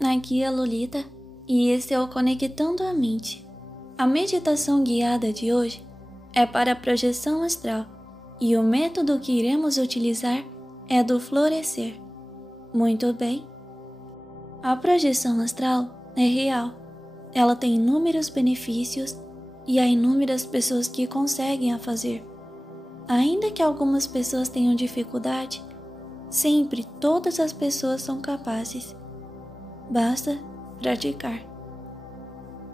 Aqui é a Lolita e esse é o Conectando a Mente. A meditação guiada de hoje é para a projeção astral e o método que iremos utilizar é do florescer. Muito bem. A projeção astral é real. Ela tem inúmeros benefícios e há inúmeras pessoas que conseguem a fazer. Ainda que algumas pessoas tenham dificuldade, sempre todas as pessoas são capazes. Basta praticar.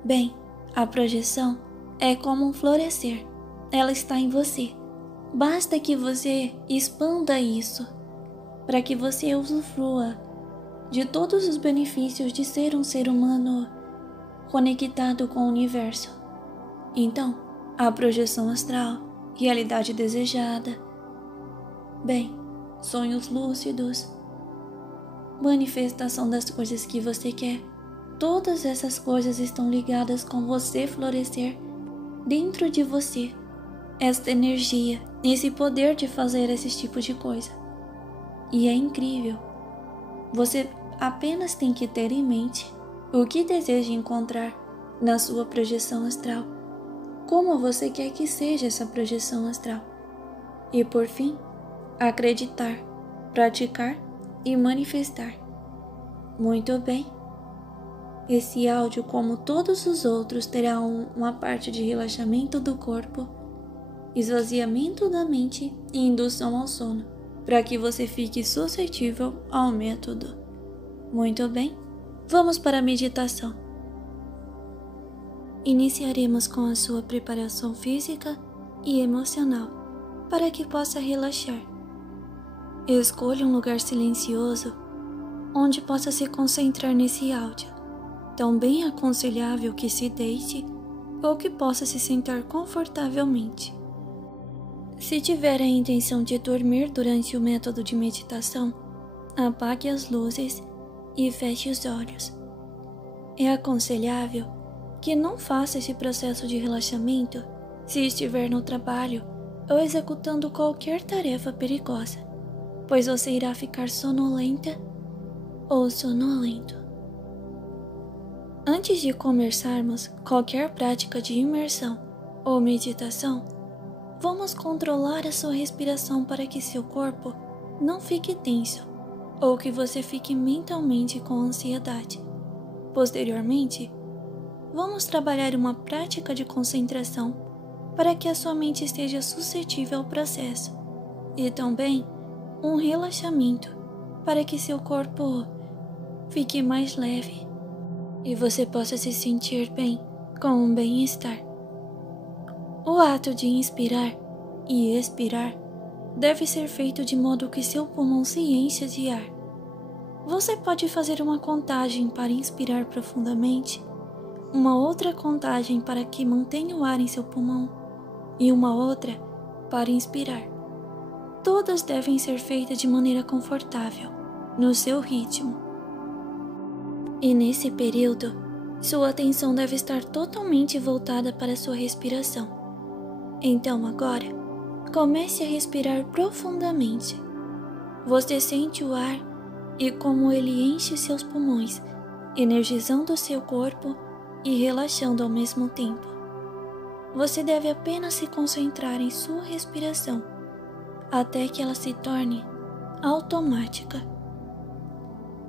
Bem, a projeção é como um florescer. Ela está em você. Basta que você expanda isso, para que você usufrua de todos os benefícios de ser um ser humano conectado com o universo. Então, a projeção astral, realidade desejada, bem, sonhos lúcidos, manifestação das coisas que você quer, todas essas coisas estão ligadas com você florescer dentro de você. Esta energia, esse poder de fazer esse tipo de coisa. E é incrível. Você apenas tem que ter em mente o que deseja encontrar na sua projeção astral. Como você quer que seja essa projeção astral. E por fim, acreditar, praticar e manifestar. Muito bem. Esse áudio, como todos os outros, terá uma parte de relaxamento do corpo, esvaziamento da mente e indução ao sono, para que você fique suscetível ao método. Muito bem, vamos para a meditação. Iniciaremos com a sua preparação física e emocional, para que possa relaxar. Escolha um lugar silencioso, onde possa se concentrar nesse áudio. Também é aconselhável que se deite ou que possa se sentar confortavelmente. Se tiver a intenção de dormir durante o método de meditação, apague as luzes e feche os olhos. É aconselhável que não faça esse processo de relaxamento se estiver no trabalho ou executando qualquer tarefa perigosa, pois você irá ficar sonolenta ou sonolento. Antes de começarmos qualquer prática de imersão ou meditação, vamos controlar a sua respiração para que seu corpo não fique tenso ou que você fique mentalmente com ansiedade. Posteriormente, vamos trabalhar uma prática de concentração para que a sua mente esteja suscetível ao processo e também um relaxamento para que seu corpo fique mais leve e você possa se sentir bem com um bem-estar. O ato de inspirar e expirar deve ser feito de modo que seu pulmão se encha de ar. Você pode fazer uma contagem para inspirar profundamente, uma outra contagem para que mantenha o ar em seu pulmão e uma outra para inspirar. Todas devem ser feitas de maneira confortável, no seu ritmo. E nesse período, sua atenção deve estar totalmente voltada para a sua respiração. Então agora, comece a respirar profundamente. Você sente o ar e como ele enche seus pulmões, energizando seu corpo e relaxando ao mesmo tempo. Você deve apenas se concentrar em sua respiração, até que ela se torne automática.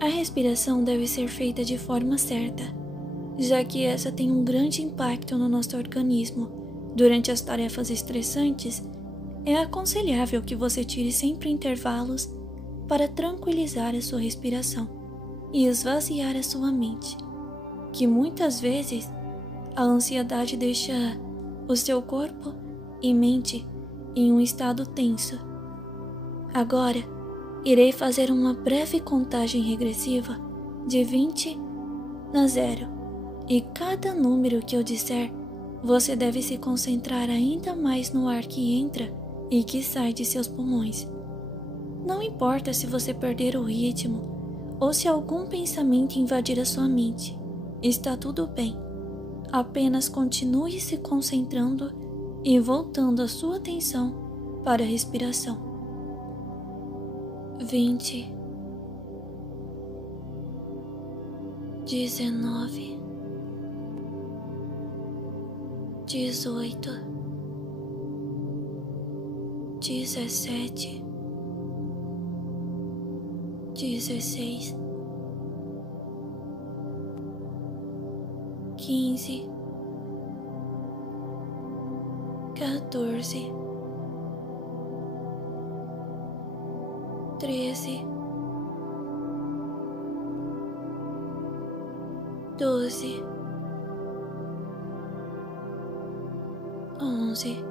A respiração deve ser feita de forma certa, já que essa tem um grande impacto no nosso organismo. Durante as tarefas estressantes, é aconselhável que você tire sempre intervalos para tranquilizar a sua respiração e esvaziar a sua mente, que muitas vezes a ansiedade deixa o seu corpo e mente em um estado tenso. Agora, irei fazer uma breve contagem regressiva de 20 a 0 e cada número que eu disser, você deve se concentrar ainda mais no ar que entra e que sai de seus pulmões. Não importa se você perder o ritmo ou se algum pensamento invadir a sua mente, está tudo bem. Apenas continue se concentrando e voltando a sua atenção para a respiração. 20 19, 18, 17, 16, 15, 14, 13, 12, 11,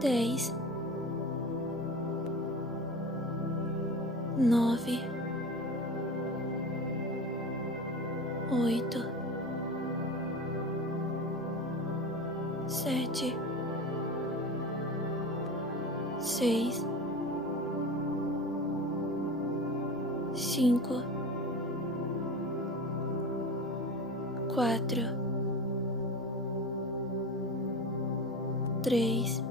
10, 9, 8, 7, 6, 5, 4, 3,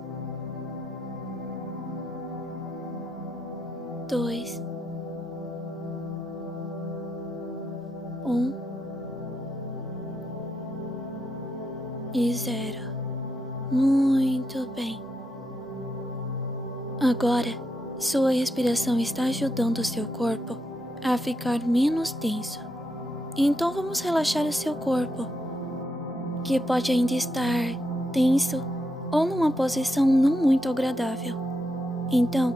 2, 1 e 0. Muito bem. Agora, sua respiração está ajudando o seu corpo a ficar menos tenso. Então vamos relaxar o seu corpo, que pode ainda estar tenso ou numa posição não muito agradável. Então,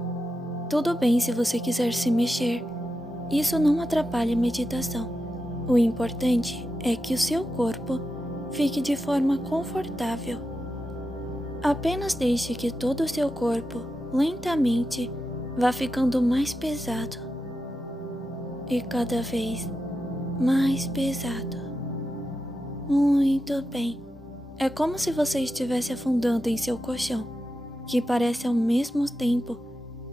tudo bem se você quiser se mexer. Isso não atrapalha a meditação. O importante é que o seu corpo fique de forma confortável. Apenas deixe que todo o seu corpo lentamente vá ficando mais pesado e cada vez mais pesado. Muito bem. É como se você estivesse afundando em seu colchão, que parece ao mesmo tempo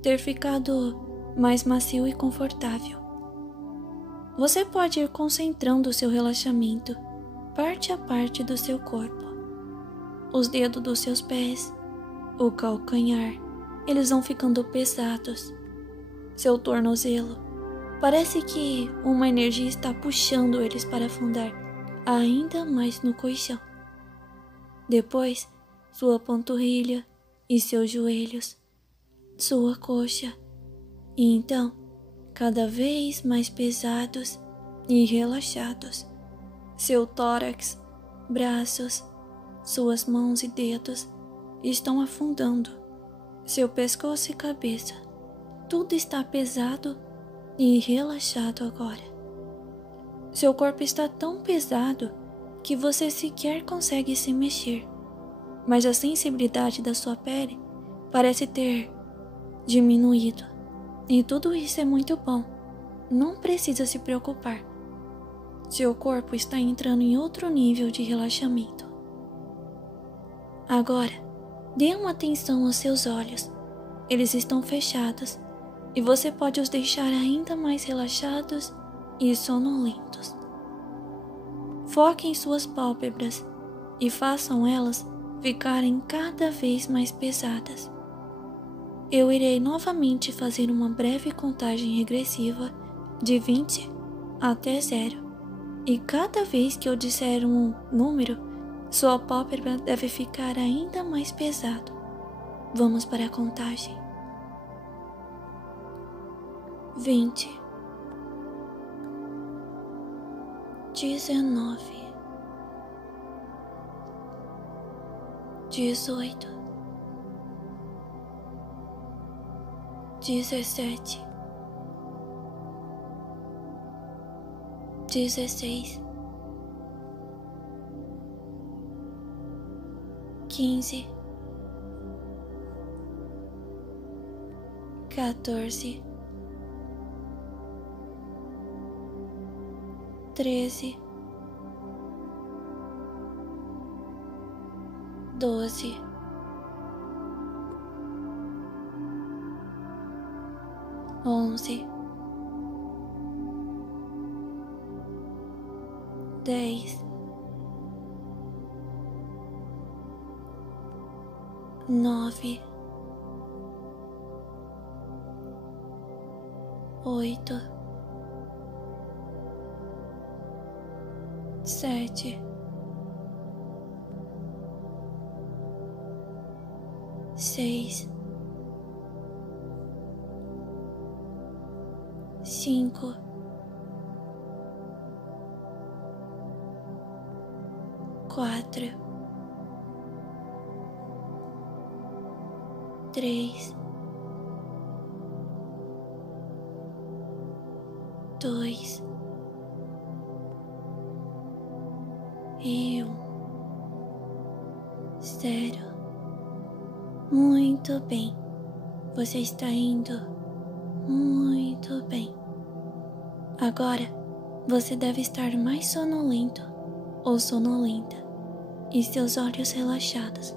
ter ficado mais macio e confortável. Você pode ir concentrando o seu relaxamento parte a parte do seu corpo. Os dedos dos seus pés, o calcanhar, eles vão ficando pesados. Seu tornozelo, parece que uma energia está puxando eles para afundar ainda mais no colchão. Depois, sua panturrilha e seus joelhos, sua coxa, e então, cada vez mais pesados e relaxados. Seu tórax, braços, suas mãos e dedos estão afundando. Seu pescoço e cabeça, tudo está pesado e relaxado agora. Seu corpo está tão pesado que você sequer consegue se mexer, mas a sensibilidade da sua pele parece ter diminuído. E tudo isso é muito bom. Não precisa se preocupar. Seu corpo está entrando em outro nível de relaxamento. Agora, dê uma atenção aos seus olhos. Eles estão fechados e você pode os deixar ainda mais relaxados e sonolentos. Foque em suas pálpebras e façam elas ficarem cada vez mais pesadas. Eu irei novamente fazer uma breve contagem regressiva de 20 até 0. E cada vez que eu disser um número, sua pálpebra deve ficar ainda mais pesado. Vamos para a contagem. 20, 19, 18, 17, 16, 15, 14, 13, 12, 11, 10, 9, 8, 7, 6, 5, 4, 3, 2 e 1. 0. Muito bem. Você está indo muito bem. Agora, você deve estar mais sonolento ou sonolenta e seus olhos relaxados.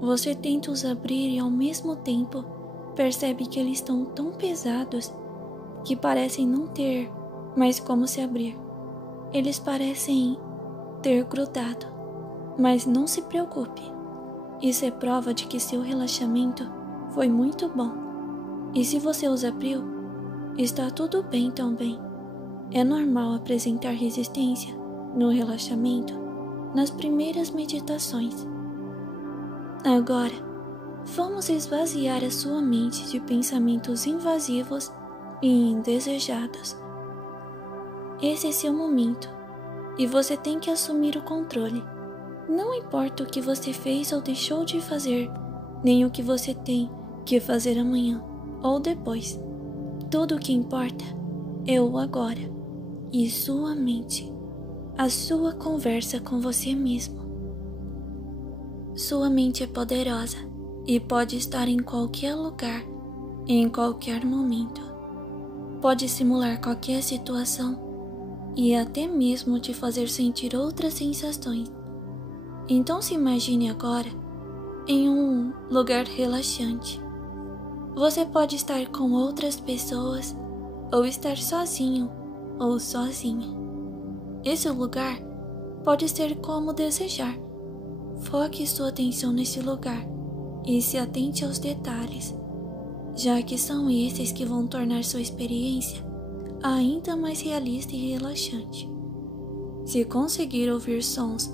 Você tenta os abrir e ao mesmo tempo percebe que eles estão tão pesados que parecem não ter mais como se abrir. Eles parecem ter grudado, mas não se preocupe. Isso é prova de que seu relaxamento foi muito bom. E se você os abriu, está tudo bem também. É normal apresentar resistência no relaxamento nas primeiras meditações. Agora, vamos esvaziar a sua mente de pensamentos invasivos e indesejados. Esse é seu momento e você tem que assumir o controle. Não importa o que você fez ou deixou de fazer, nem o que você tem que fazer amanhã ou depois. Tudo o que importa é o agora e sua mente, a sua conversa com você mesmo. Sua mente é poderosa e pode estar em qualquer lugar, em qualquer momento. Pode simular qualquer situação e até mesmo te fazer sentir outras sensações. Então se imagine agora em um lugar relaxante. Você pode estar com outras pessoas ou estar sozinho ou sozinha. Esse lugar pode ser como desejar. Foque sua atenção nesse lugar e se atente aos detalhes, já que são esses que vão tornar sua experiência ainda mais realista e relaxante. Se conseguir ouvir sons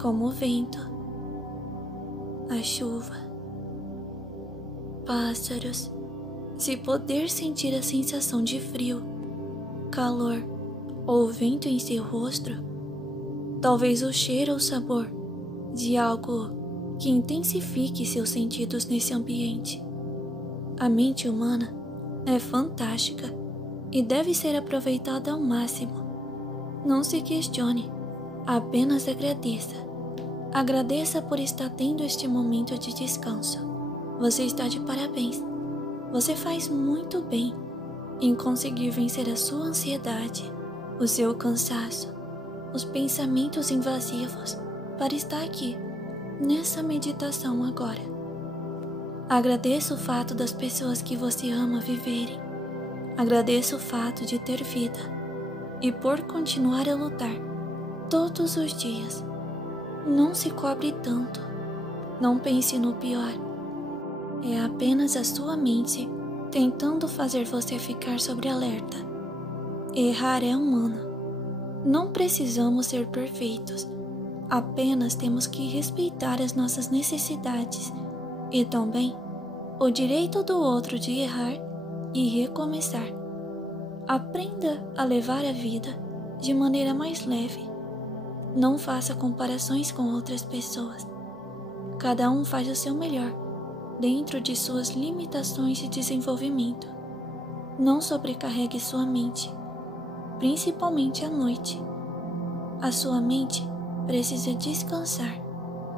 como o vento, a chuva, pássaros, se poder sentir a sensação de frio, calor ou vento em seu rosto, talvez o cheiro ou sabor de algo que intensifique seus sentidos nesse ambiente. A mente humana é fantástica e deve ser aproveitada ao máximo. Não se questione, apenas agradeça. Agradeça por estar tendo este momento de descanso. Você está de parabéns. Você faz muito bem em conseguir vencer a sua ansiedade, o seu cansaço, os pensamentos invasivos para estar aqui, nessa meditação agora. Agradeça o fato das pessoas que você ama viverem. Agradeça o fato de ter vida e por continuar a lutar todos os dias. Não se cobre tanto. Não pense no pior. É apenas a sua mente tentando fazer você ficar sobre alerta. Errar é humano. Não precisamos ser perfeitos. Apenas temos que respeitar as nossas necessidades e também o direito do outro de errar e recomeçar. Aprenda a levar a vida de maneira mais leve. Não faça comparações com outras pessoas. Cada um faz o seu melhor, dentro de suas limitações de desenvolvimento. Não sobrecarregue sua mente, principalmente à noite. A sua mente precisa descansar.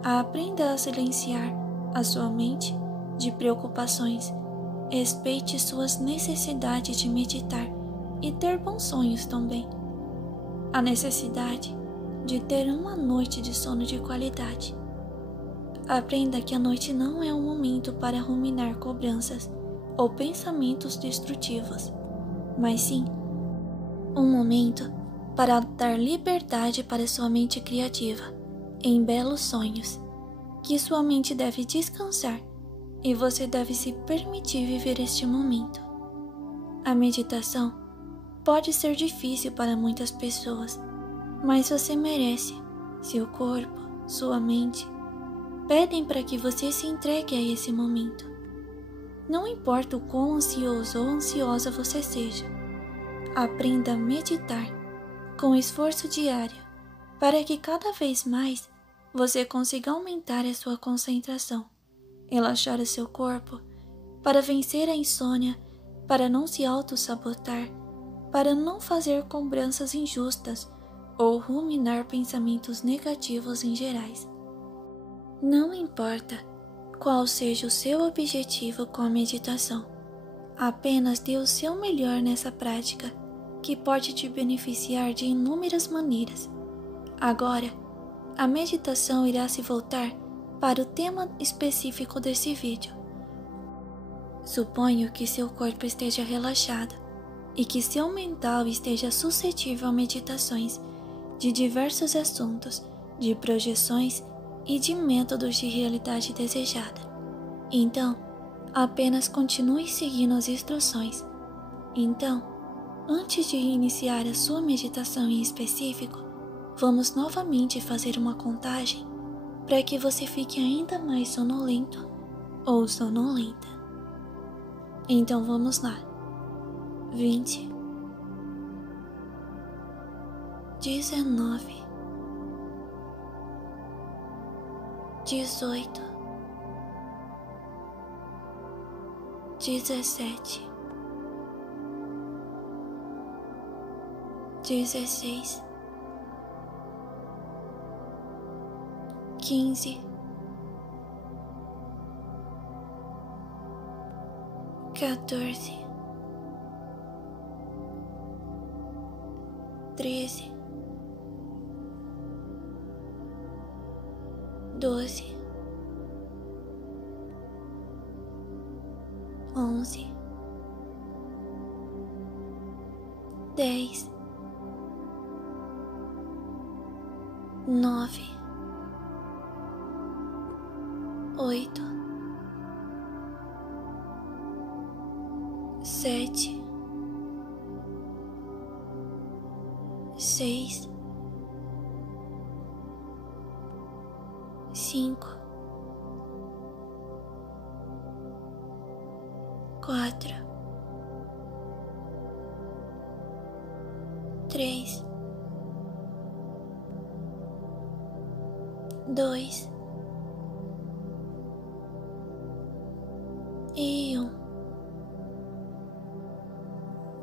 Aprenda a silenciar a sua mente de preocupações. Respeite suas necessidades de meditar e ter bons sonhos também. A necessidade de ter uma noite de sono de qualidade. Aprenda que a noite não é um momento para ruminar cobranças ou pensamentos destrutivos, mas sim um momento para dar liberdade para sua mente criativa em belos sonhos, que sua mente deve descansar e você deve se permitir viver este momento. A meditação pode ser difícil para muitas pessoas, mas você merece. Seu corpo, sua mente, pedem para que você se entregue a esse momento. Não importa o quão ansioso ou ansiosa você seja, aprenda a meditar com esforço diário para que cada vez mais você consiga aumentar a sua concentração, relaxar o seu corpo, para vencer a insônia, para não se auto-sabotar, para não fazer cobranças injustas ou ruminar pensamentos negativos em gerais. Não importa qual seja o seu objetivo com a meditação, apenas dê o seu melhor nessa prática, que pode te beneficiar de inúmeras maneiras. Agora, a meditação irá se voltar para o tema específico desse vídeo. Suponho que seu corpo esteja relaxado e que seu mental esteja suscetível a meditações de diversos assuntos, de projeções e de métodos de realidade desejada. Então, apenas continue seguindo as instruções. Então, antes de iniciar a sua meditação em específico, vamos novamente fazer uma contagem para que você fique ainda mais sonolento ou sonolenta. Então vamos lá. 20, 19, 18, 17, 16, 15, 14, 13, 12, 11, 10, 9, 8, 7, 6, 5, 4, 3, 2 e 1.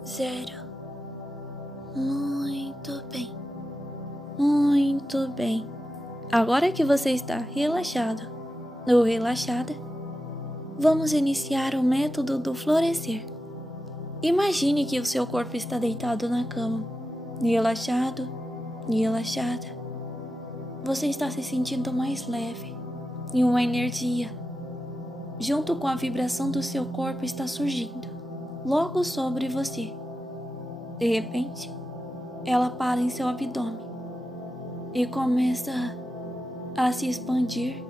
0. Muito bem. Muito bem. Agora que você está relaxado ou relaxada, vamos iniciar o método do florescer. Imagine que o seu corpo está deitado na cama, relaxado, relaxada. Você está se sentindo mais leve e uma energia, junto com a vibração do seu corpo, está surgindo logo sobre você. De repente, ela para em seu abdômen e começa a se expandir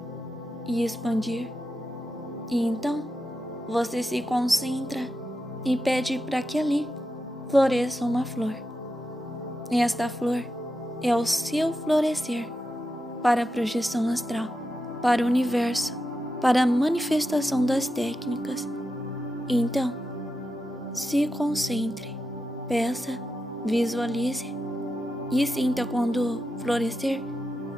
e expandir. E então, você se concentra e pede para que ali floresça uma flor. Esta flor é o seu florescer para a projeção astral, para o universo, para a manifestação das técnicas. Então, se concentre, peça, visualize e sinta quando florescer,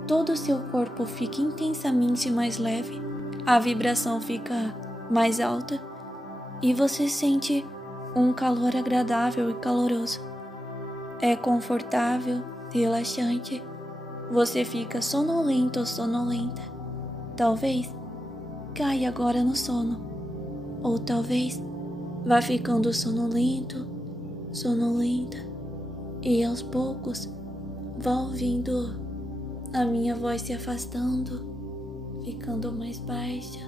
todo o seu corpo fica intensamente mais leve, a vibração fica mais alta e você sente um calor agradável e caloroso. É confortável, relaxante, você fica sonolento ou sonolenta. Talvez caia agora no sono, ou talvez vá ficando sonolento, sonolenta, e aos poucos vá ouvindo a minha voz se afastando, ficando mais baixa,